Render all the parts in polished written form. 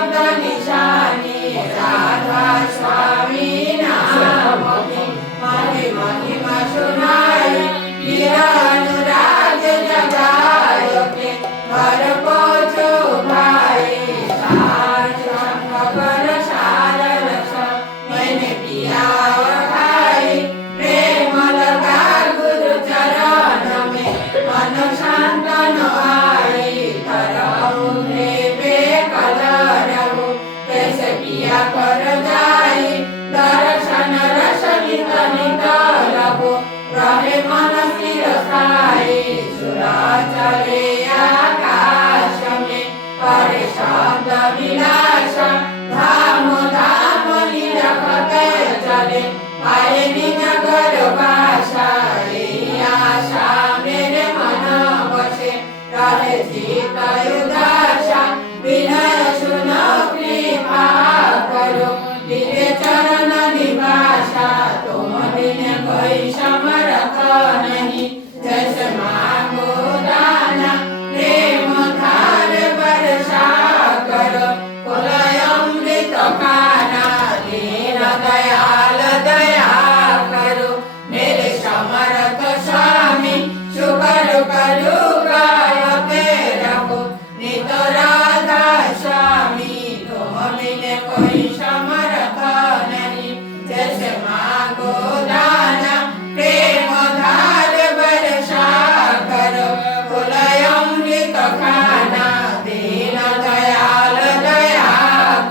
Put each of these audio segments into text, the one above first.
शब्द निशानी राधा स्वामी नाम की महिमा सुनाई वीरा अनुराग जगायो के घर पहुँचो भाई संग पर सार रस मैंने पिया खाई प्रेम लगा गुरु चरण में मन शांत न आई तरह बेकल रहो कैसे पिया कर जाई दर्शन रस नित नित रहो रहे मन स्थिर स्थाई सुरा चले आकाश में करे शब्द विलास धाम धाम निरखते चले आए निज घर भाषा आशा मेरे मन बसे रहे चित उदासा विनय सुनो कृपा करो दिले चरण निवासा तुम बिन कोई समर्थ नहीं जैसे मांगो दाना प्रेम धार वर्षा करो कुलय अमृत खाना दीन दयाल दया करो मेरे समर्थ स्वामी शुकर करो गायते रहो नित राधा स्वामी तुम बिन कोई समर्थ नहीं जैसे मांगो दाना प्रेम धार वर्षा करो कुलय अमृत खाना दीन दयाल दया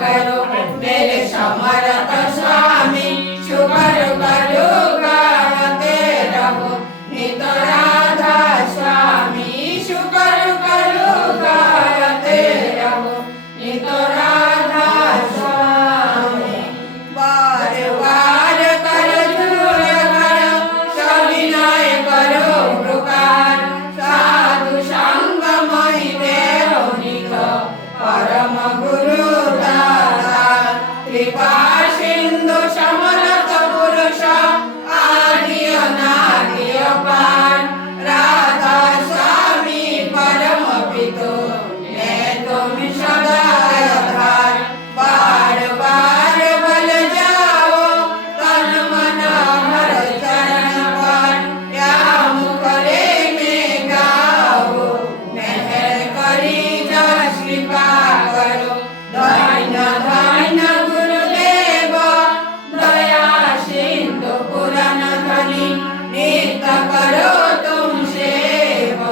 करो मेरे समर्थ स्वामी शुकर करो गायते रहो नित राधा स्वामी शुकर करो गायते रहो नित राधा स्वामी बार बार कर झूल करो सविनय करो प्रकार साधु संग मई देव नित परम गुरु दाता कृपा सिंधु समर्थ पुरुष आदि अनादि अपार राधा स्वामी परम पितो मैं तुम सदा आधार बार बार बल जाओ तन मन हर चरण पर क्या मुखरे में गाओ मेहर करी जस कृपा करो धैन धैन गुरुदेव दया सिंधु पुराण धनी नित्य करो तुम सेव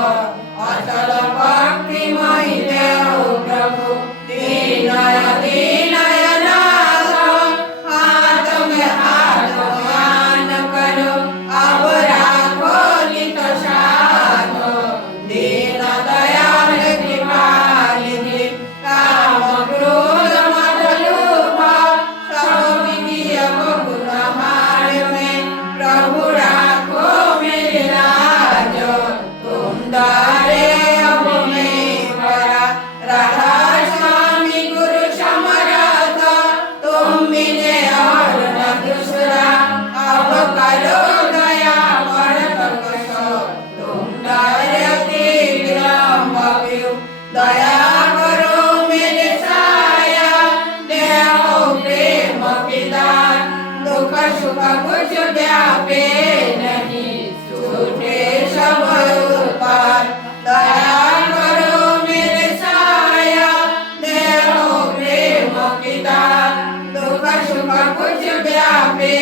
अचल भक्ति मई देव प्रभु दीनय दीनय नाथ हाथ में हाथ ध्यान करो अब राखो नित साथ दीन दयाल कृपानिधि काम क्रोध मद लोभ सब विधि गुण हार में प्रभु राखो मेरी लाज तुम दारे अब में परा राधा स्वामी गुरु समर्थ तुम मिले और न दूसरा अब करो दया भरत कसो तुम दारे विलम्ब क्यों दया करो मेरे साया देहो प्रेम पिदान दुख सुख कुछ व्यापे नहीं छूटे सब उत्पाद दया करो मेरे साया देहो प्रेम पिदान दुख सुख कुछ व्यापे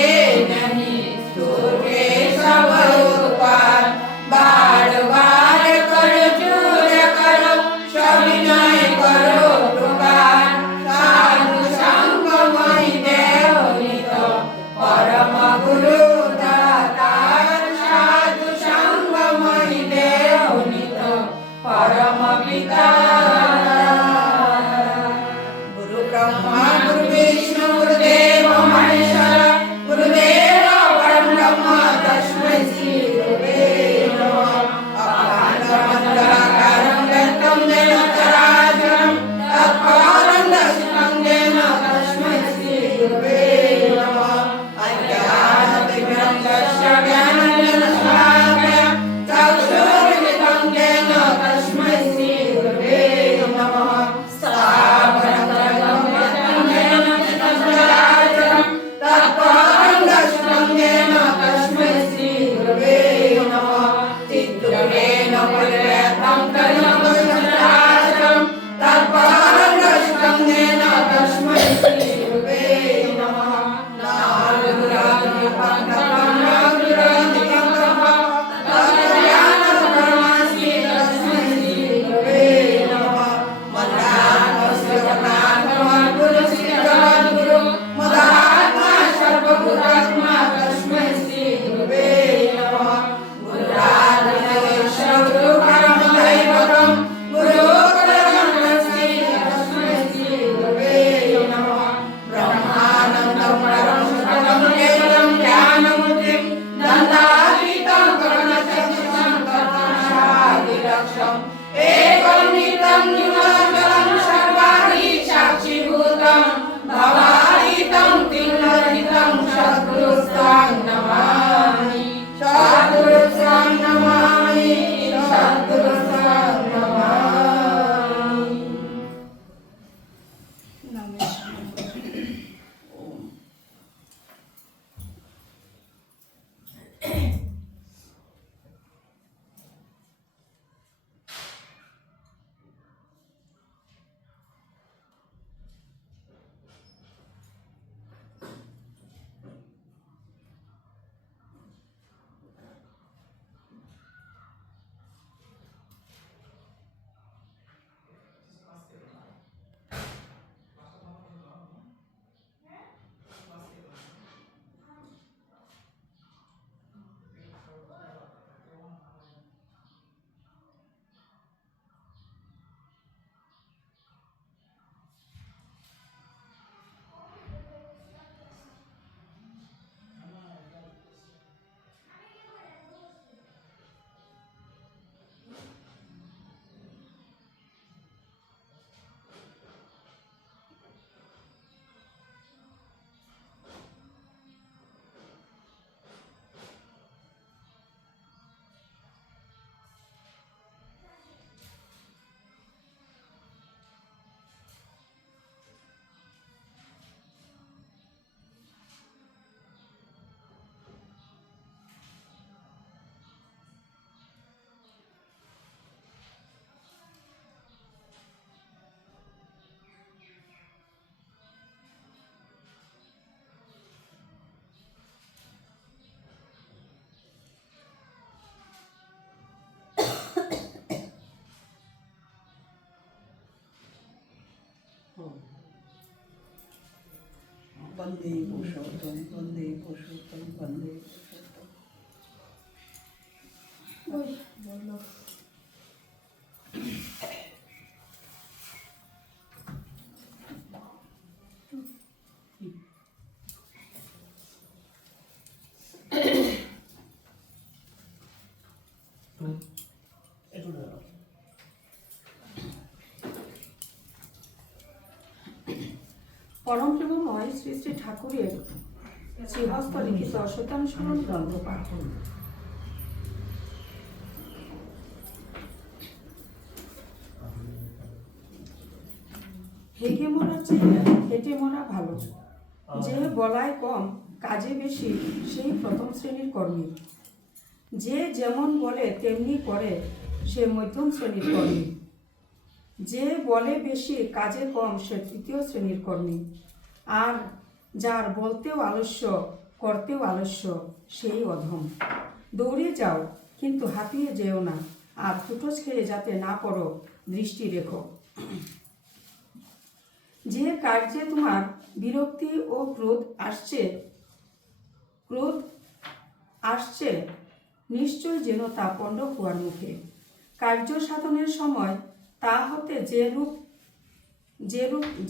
नहीं छूटे सब उत्पाद बार बार करो चूर करो सविनय करो पुकार साधु संग मई देव नित परम गुरु दाता वंदे पुरुषोत्तम वंदे पुरुषोत्तम वंदे पुरुषोत्तम। बोलो পরম প্রেমময় শ্রী শ্রী ঠাকুরের শ্রীহস্ত লিখিত শতানুসরণ গ্রন্থ পাঠ করুন। হেগে মরা চেয়ে হেঁটে মরা ভালো। যে বলায় কম কাজে বেশি সেই প্রথম শ্রেণীর কর্মী। যে যেমন বলে তেমনি করে সে মধ্যম শ্রেণীর কর্মী। যে বলে বেশি কাজে কম সে তৃতীয় শ্রেণীর কর্মী। আর যার বলতেও আলস্য করতেও আলস্য সেই অধম। দৌড়ে যাও কিন্তু হাঁপিয়ে যেও না, আর ফুটোস খেয়ে যাতে না পড়ো দৃষ্টি রেখো। যে কার্যে তোমার বিরক্তি ও ক্রোধ আসছে নিশ্চয় যেন তা পণ্ড হওয়ার মুখে। কার্য সাধনের সময় তা হতে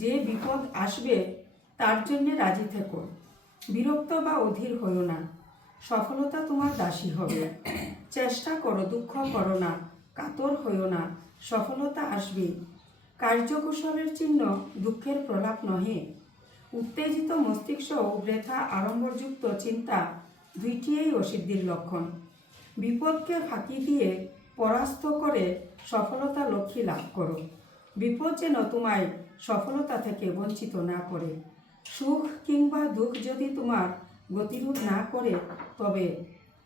যে বিপদ আসবে তার জন্যে রাজি থেকো। বিরক্ত বা অধীর হইও না, সফলতা তোমার দাসী হবে। চেষ্টা করো, দুঃখ করো না, কাতর হইও না, সফলতা আসবে। কার্যকুশলের চিহ্ন দুঃখের প্রলাপ নহে। উত্তেজিত মস্তিষ্ক ও বৃথা আড়ম্বরযুক্ত চিন্তা দুইটিই অসিদ্ধির লক্ষণ। বিপদকে ফাঁকি দিয়ে পরাস্ত করে সফলতা লক্ষ্যে লাভ করো। বিপদ যেন তোমায় সফলতা থেকে বঞ্চিত না করে। সুখ কিংবা দুঃখ যদি তোমার গতিরোধ না করে তবে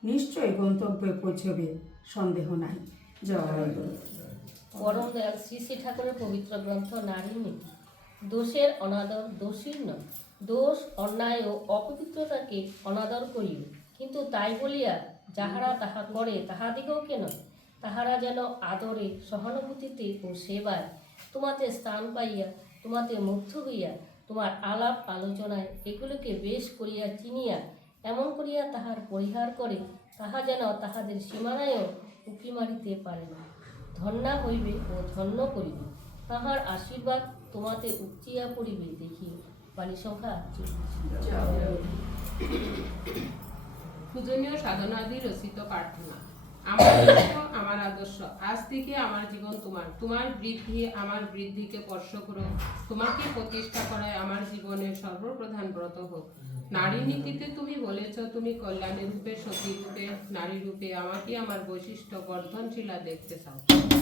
নিশ্চয় গন্তব্যে পৌঁছবে, সন্দেহ নাই। জয় গুরু। পরম দয়াল শ্রী শ্রী ঠাকুরের পবিত্র গ্রন্থ নারী নীতি। দোষের অনাদর দোষীর নয়। দোষ অন্যায় ও অপবিত্রতাকে অনাদর করিও, কিন্তু তাই বলিয়া যাহারা তাহা করে তাহাদিগকে নয়। তাহারা যেন আদরে সহানুভূতিতে ও সেবায় তোমাতে স্থান পাইয়া তোমাতে মুগ্ধ হইয়া তোমার আলাপ আলোচনায় এগুলোকে বেশ করিয়া চিনিয়া এমন করিয়া তাহার পরিহার করে, তাহা যেন তাহাদের সীমানায়ও উঁকি মারিতে পারে না। ধন্যা হইবে ও ধন্য করিবে, তাহার আশীর্বাদ তোমাতে উপচিয়া পড়িবে দেখিও। বাণী সংখ্যা ৪৪। পূজনীয় সাধনাদি রচিত প্রার্থনা। আমার লক্ষ্য, আমার আদর্শ, আজ থেকে আমার জীবন তোমার। তোমার বৃদ্ধি আমার বৃদ্ধিকে স্পর্শ করো। তোমাকে প্রতিষ্ঠা করায় আমার জীবনের সর্বপ্রধান ব্রত হোক। নারী নীতিতে তুমি বলেছ, তুমি কল্যাণী রূপে, সতী রূপে, নারী রূপে আমাকে আমার বৈশিষ্ট্য বর্ধনশীলা দেখতে চাও।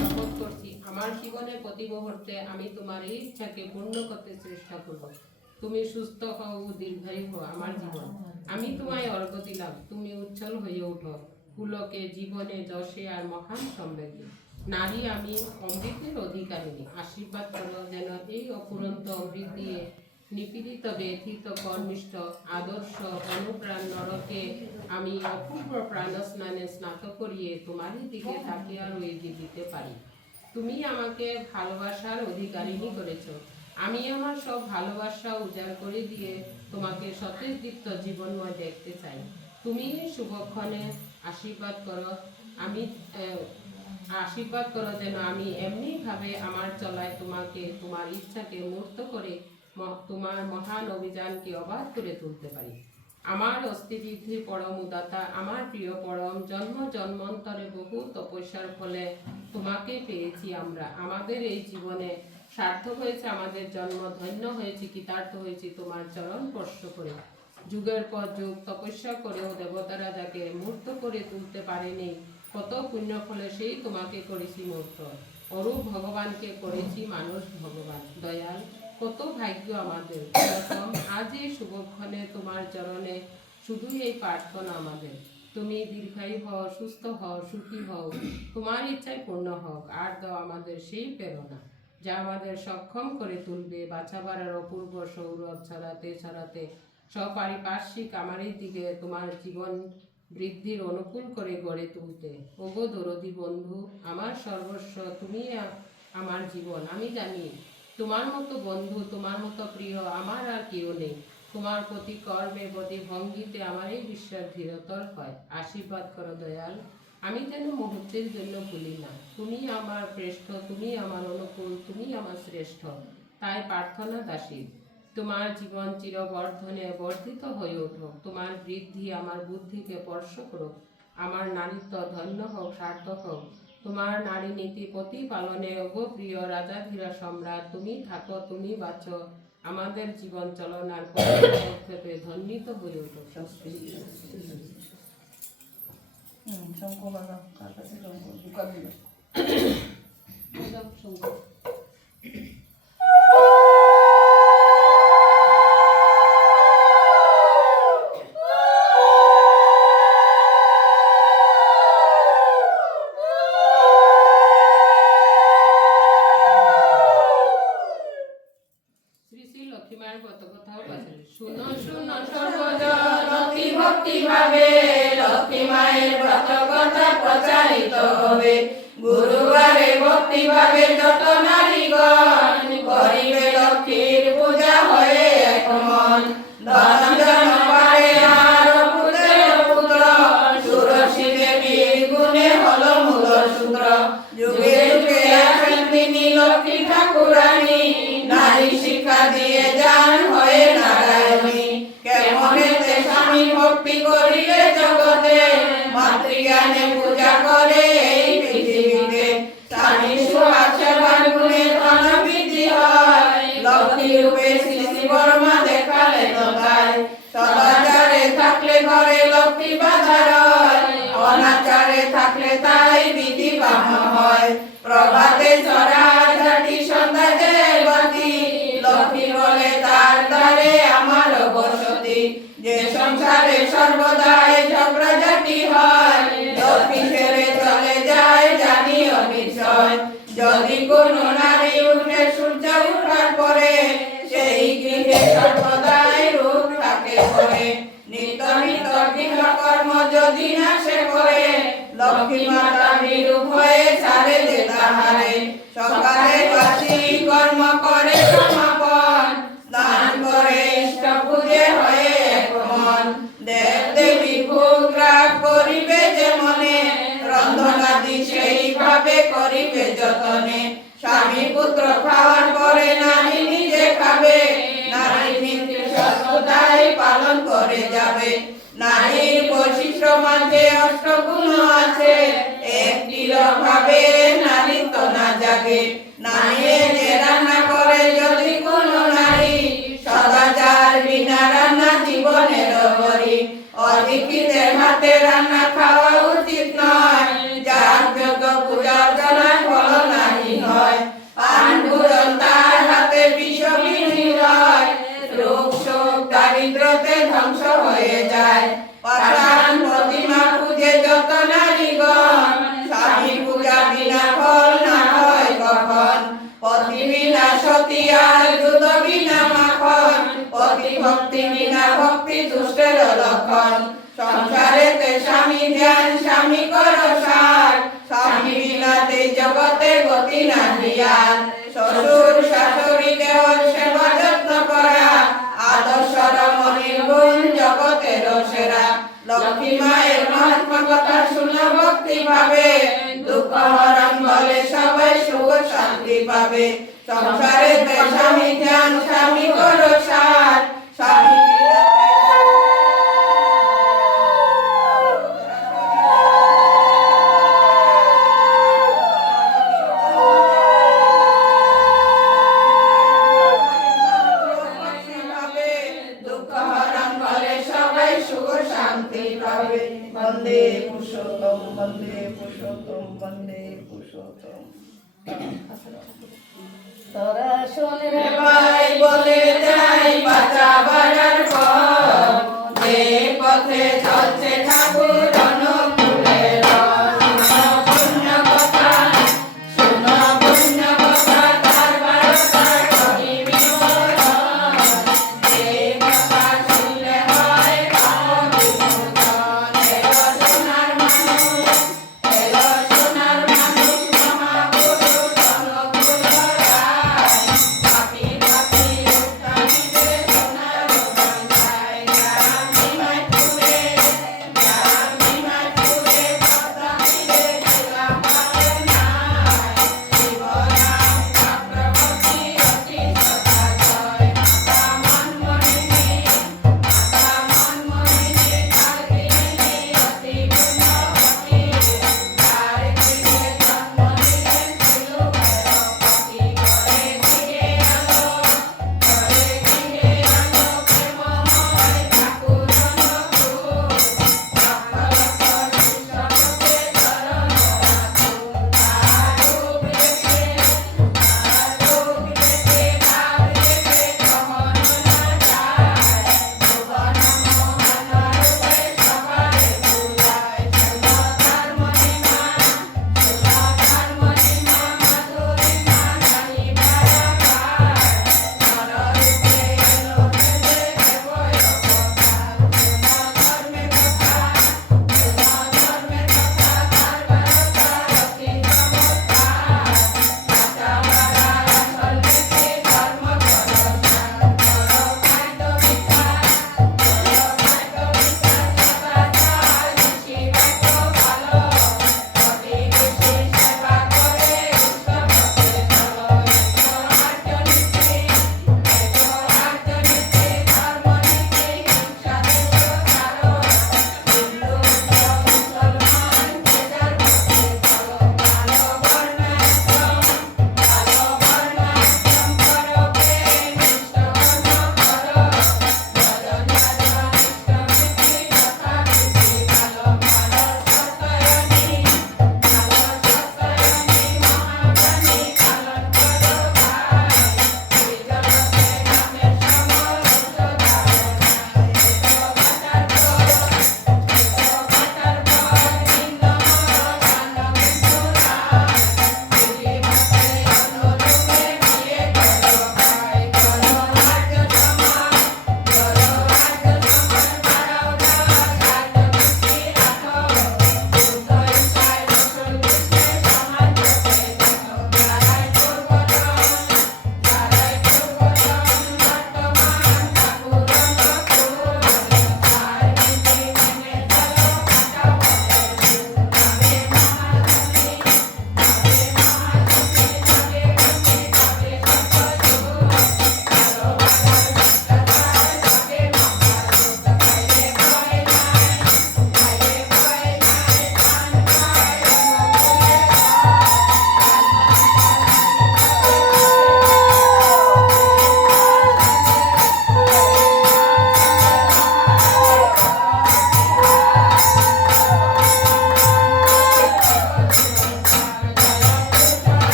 সকল শপথ করছি আমার জীবনে প্রতি মুহূর্তে আমি তোমার এই ইচ্ছাকে পূর্ণ করতে চেষ্টা করব। তুমি সুস্থ হও ও দীর্ঘায়ু হও আমার জীবন। আমি তোমায় অর্ঘ্য দিলাম, তুমি উজ্জ্বল হয়ে ওঠো পুলকে, জীবনে, যশে আর মহান সম্বেগে। নারী আমি অমৃতের অধিকারিণী, আশীর্বাদ করো যেন এই অপুরন্ত অমৃত দিয়ে নিপীড়িত, ব্যথিত, কর্মিষ্ঠ, আদর্শ, অনুপ্রাণ নরকে আমি অপূর্ব প্রাণস্নানে স্নাত করিয়ে তোমারই দিকে তাকিয়ে রয়ে দিতে পারি। তুমি আমাকে ভালোবাসার অধিকারিণী করেছ, আমি আমার সব ভালোবাসা উজাড় করে দিয়ে তোমাকে সতেজ দীপ্ত জীবনময় দেখতে চাই। তুমি এই শুভক্ষণে আশীর্বাদ করো, আশীর্বাদ করো যেন আমি এমনি ভাবে আমার চলায় তোমাকে, তোমার ইচ্ছাকে মূর্ত করে তোমার মহান অভিযানকে অবাধ করে তুলতে পারি। আমার অস্থিবৃদ্ধির পরম উদাতা, আমার প্রিয় পরম, জন্ম জন্মান্তরে বহু তপস্যার ফলে তোমাকে পেয়েছি আমরা। আমাদের এই জীবনে সার্থক হয়েছে আমাদের জন্ম, ধন্য হয়েছি, কৃতার্থ হয়েছি তোমার চরণ স্পর্শ করে। যুগের পর যুগ তপস্যা করেও দেবতারা যাকে মূর্ত করে তুলতে পারেনি, কত পুণ্য ফলে সেই তোমাকে করেছি মূর্ত। অরূপ ভগবানকে করেছি মানুষ ভগবান। দয়াল, কত ভাগ্য আমাদের। আজ এই শুভক্ষণে তোমার চরণে শুধুই এই প্রার্থনা আমাদের, তুমি দীর্ঘায়ু হও, সুস্থ হও, সুখী হও, তোমার ইচ্ছায় পূর্ণ হোক। আর দাও আমাদের সেই প্রেরণা যা আমাদের সক্ষম করে তুলবে বাছাবাড়ার অপূর্ব সৌরভ ছড়াতে ছড়াতে সপারিপার্শ্বিক আমারই দিকে তোমার জীবন বৃদ্ধির অনুকূল করে গড়ে তুলতে। ওগো দরদি বন্ধু, আমার সর্বস্ব, তুমি আমার জীবন। আমি জানি তোমার মতো বন্ধু, তোমার মতো প্রিয় আমার আর কেউ নেই। তোমার প্রতি কর্মে, প্রতি ভঙ্গিতে আমার এই বিশ্বাস দৃঢ়তর হয়। আশীর্বাদ করো দয়াল, আমি যেন মুহূর্তের জন্য ভুলি না, তুমি আমার শ্রেষ্ঠ, তুমি আমার অনুকূল, তুমি আমার শ্রেষ্ঠ। তাই প্রার্থনা দাসী, তোমার জীবন চিরবর্ধনে বর্ধিত হয়ে উঠুক, তোমার বৃদ্ধি আমার বুদ্ধিকে স্পর্শ করুক, আমার নারীত্ব ধন্য হোক, সার্থক হোক। তোমার নারী নীতি প্রতিপালনে ওগো প্রিয় রাজাধীরা সম্রাট, তুমি থাকো, তুমি বাঁচো, আমাদের জীবন চলনার পথে ধন্যিত হয়ে উঠুক। শঙ্খ বাজাও, কার কাছে শঙ্খ দুকার দিবে। শ্রী শ্রী লক্ষ্মীমায়ের কত কথাও আছে। শুনো শুনো সর্বজন অতি ভক্তি ভাবে লক্ষ্মী মায়ের ব্রত কথা প্রচারিত হবে। গুরুবারে ভক্তি ভাবে যত নারীগণ করিবে লক্ষ্মীর পূজা হয়ে এক মন। ধন জনবারে আর পুত্রের পুত্র, সুরসী দেবীর গুণে হলো মূল সূত্র। যুগে যুগে আসেন তিনি লক্ষ্মী ঠাকুরানী, নারী শিক্ষা দিয়ে যান হয়ে নারায়ণী। কেমনেতে স্বামী ভক্তি করিলে জগতে, মাতৃজ্ঞানে পূজা করে এই পৃথিবীতে। স্বামী সুহাসবান গুণে ধন বৃদ্ধি হয়, লক্ষ্মী রূপে শ্রী বর্মা দেখালে তাই। সদাচারে থাকলে ঘরে লক্ষ্মী বাধা রয়, অনাচারে থাকলে তাই বিধি বাম হয়। প্রভাতে চড়া ঝাঁটি সন্ধ্যা জয় বাতি, লক্ষ্মী বলে তার দ্বারে আমার বসতি। যে সংসারে সর্বদাই ঝগড়া ঝাঁটি হয়, লক্ষ্মী ছেড়ে চলে যায় জানিও নিশ্চয়। যদি কোনো নারী উঠে সূর্য উঠার পরে, সেই গৃহে সর্বদাই রূপ থাকে পরে। নিত্য নিত্য গৃহকর্ম যদি না সে করে, লক্ষ্মী মাতা বিরূপ হয়ে ছাড়ে যে তাহারে। সকালে বাসি কর্ম করে সমাপন, দান করে ইষ্ট পূজে হয়ে এক মন। দেব দেবী ভোগ রাগ করিবে যে মনে, রন্ধনাদি সেইভাবে করিবে যতনে। স্বামী পুত্র খাওয়ার পরে নারী নিজে খাবে, নারী নীতি সর্বদাই পালন করে যাবে। নারীর বৈশিষ্ট্য মাঝে অষ্টগুণ আছে, একটির অভাবে নারীত্ব না জাগে। নারী যে রান্না করে যদি কোনো নারী, সদাচার বিনা রান্না জীবনের বরি। অধিকৃতের হাতে রান্না খাওয়া উচিত নয়, যার যোগ্য পূজা অর্চনায় ফল না যায় পাষাণ প্রতিমা পূজে যত নারীগণ স্বামী পূজা বিনা ফল না হয় কখন পতি বিনা সতী আর দুধ বিনা মাখন পতি ভক্তি বিনা ভক্তি দুষ্টের লক্ষণ সংসারেতে স্বামী ধ্যান স্বামী কর সার স্বামী বিনাতে জগতে গতি নাহি আর শ্বশুর শাশুড়ি দেওর সেবা যত্ন করা আদর্শ রমণীর গুণ জগতের সেরা লক্ষ্মী মায়ের মহাত্মা কথা শুনে ভক্তি পাবে দুঃখ হরণ বলে সবাই সুখ শান্তি পাবে সংসারেতে স্বামী ধ্যান স্বামী কর সার স্বামী বন্দে পুরুষোত্তম বন্দে পুরুষোত্তম বন্দে পুরুষোত্তম তোরা শোন রে ভাই বলে যাই বাঁচাবার পর যে পথে চলছে ঠাকুর অনুকূলের পুণ্য কথা শোনো পুণ্য কথা তার বারতা করিবি বরণ যে কথা শুনলে হয় পাপ বিমোচন এলো সোনার মানুষ মহাপুরুষ অনুকূল রায় পাপি পাপি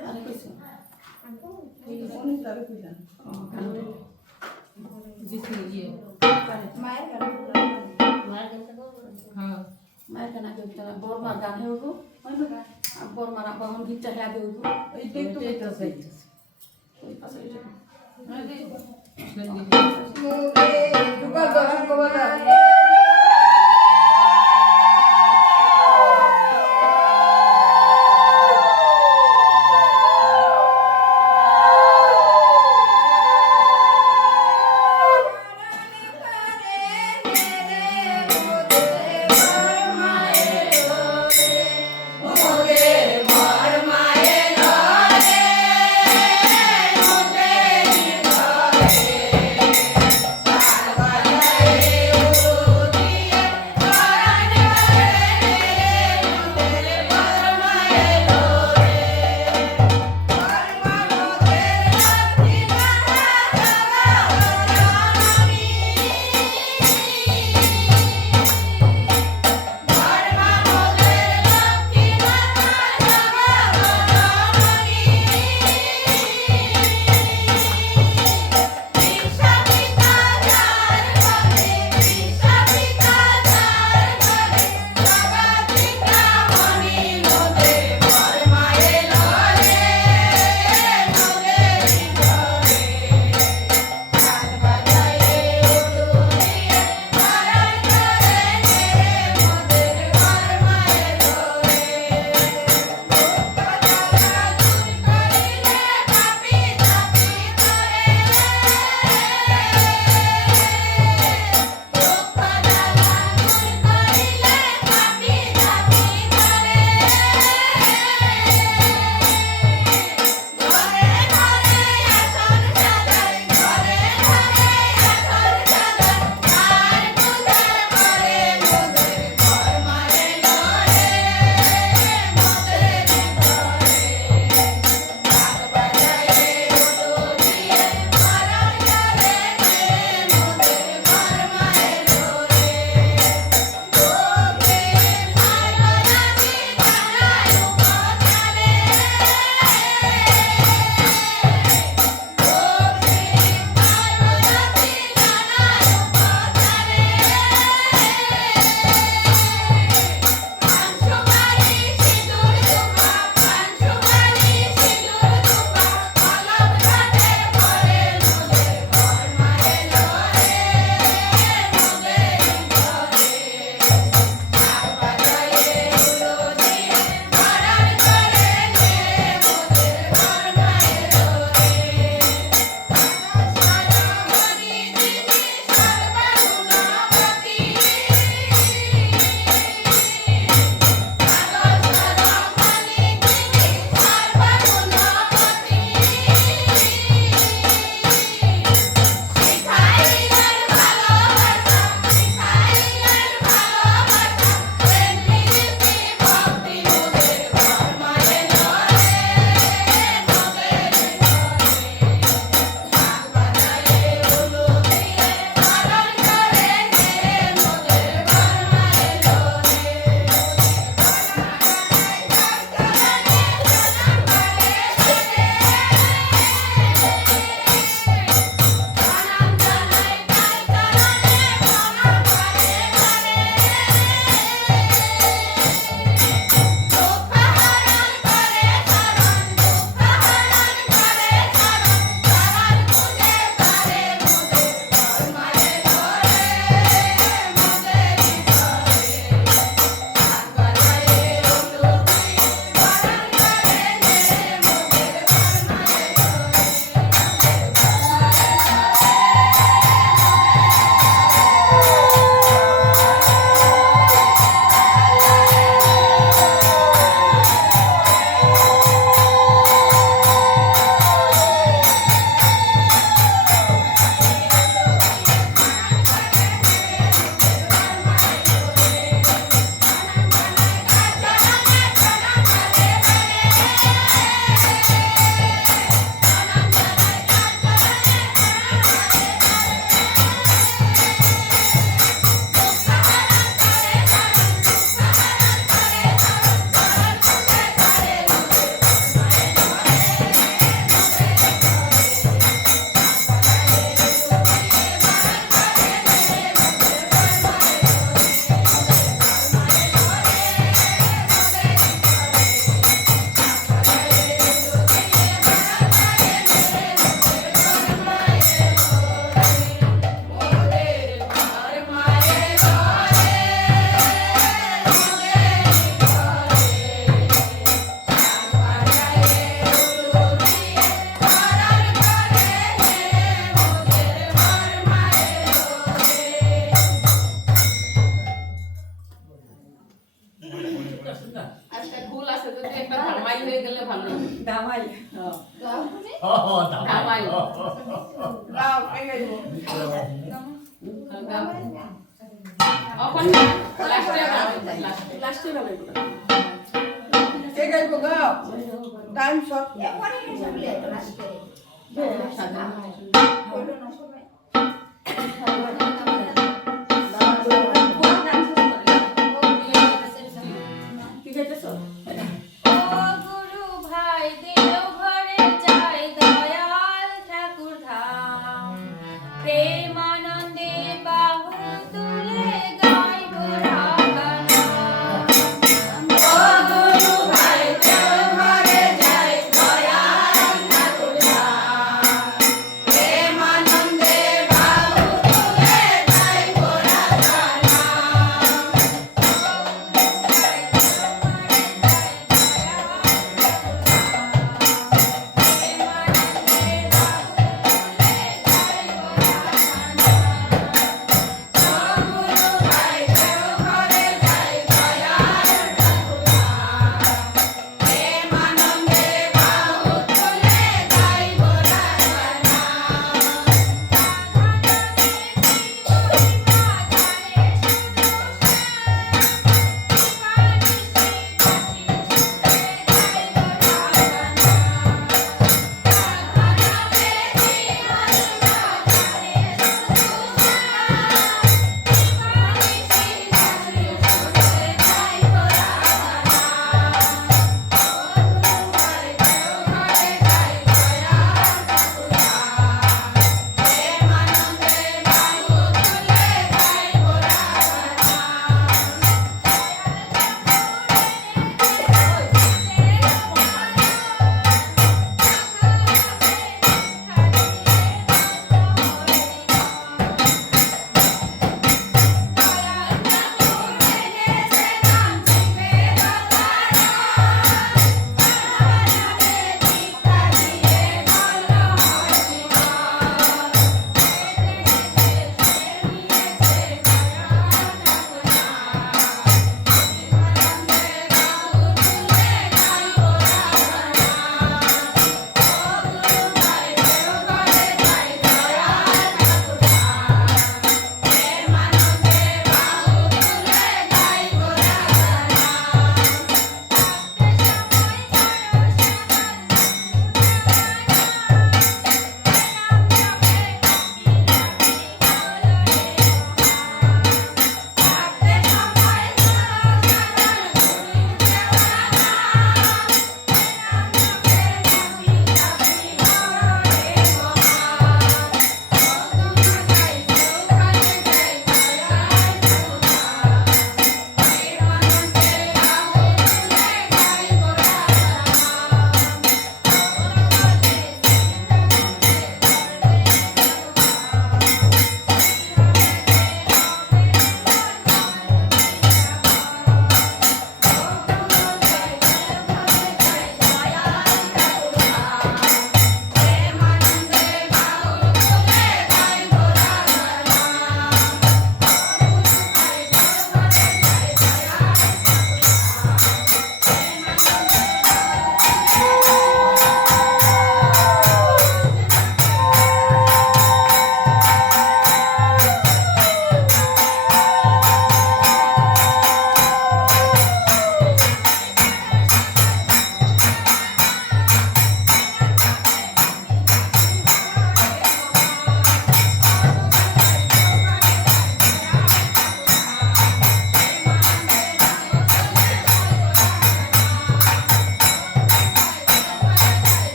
আরে কইছো কোন তারে কইলা जिसने ये মায়ের গানটা করবো हाँ মায়ের কেনা কইতা বড়মার গান হইব হইব আর বড়মার আবার গীতটা হ্যাঁ দেব এইটাই তো কইতাছে ওই পাশে এটা মুগে দুকা দহন কবলা ভালো লাগবে। দামাই হ্যাঁ। দামাই দামাই। গাও কে গাইবো এখন লাস্টে লাস্টে ভালো লাগবে। কে গাইবো গাও টাইম শর্ট কি গাইতেছো? ও গুরু ভাই দেও ঘরে যাই দয়াল ঠাকুর ধাম প্রেমানন্দে বাহু তুলে গাইব রাগান ও গুরু ভাই দেও ঘরে যাই দয়াল ঠাকুর ধাম প্রেমানন্দে বাহু তুলে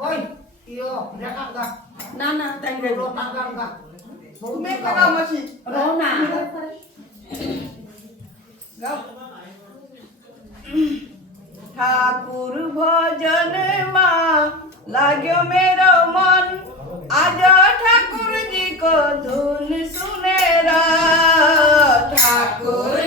ওই ইয়ো রেখা গা না না তাই গাইব রোটা গা গা তুমি গাও মাসি রও না গাও ठाकुर भजन मा लाग्यो मेरो मन आज ठाकुर जी को धुन सुनेर ठाकुर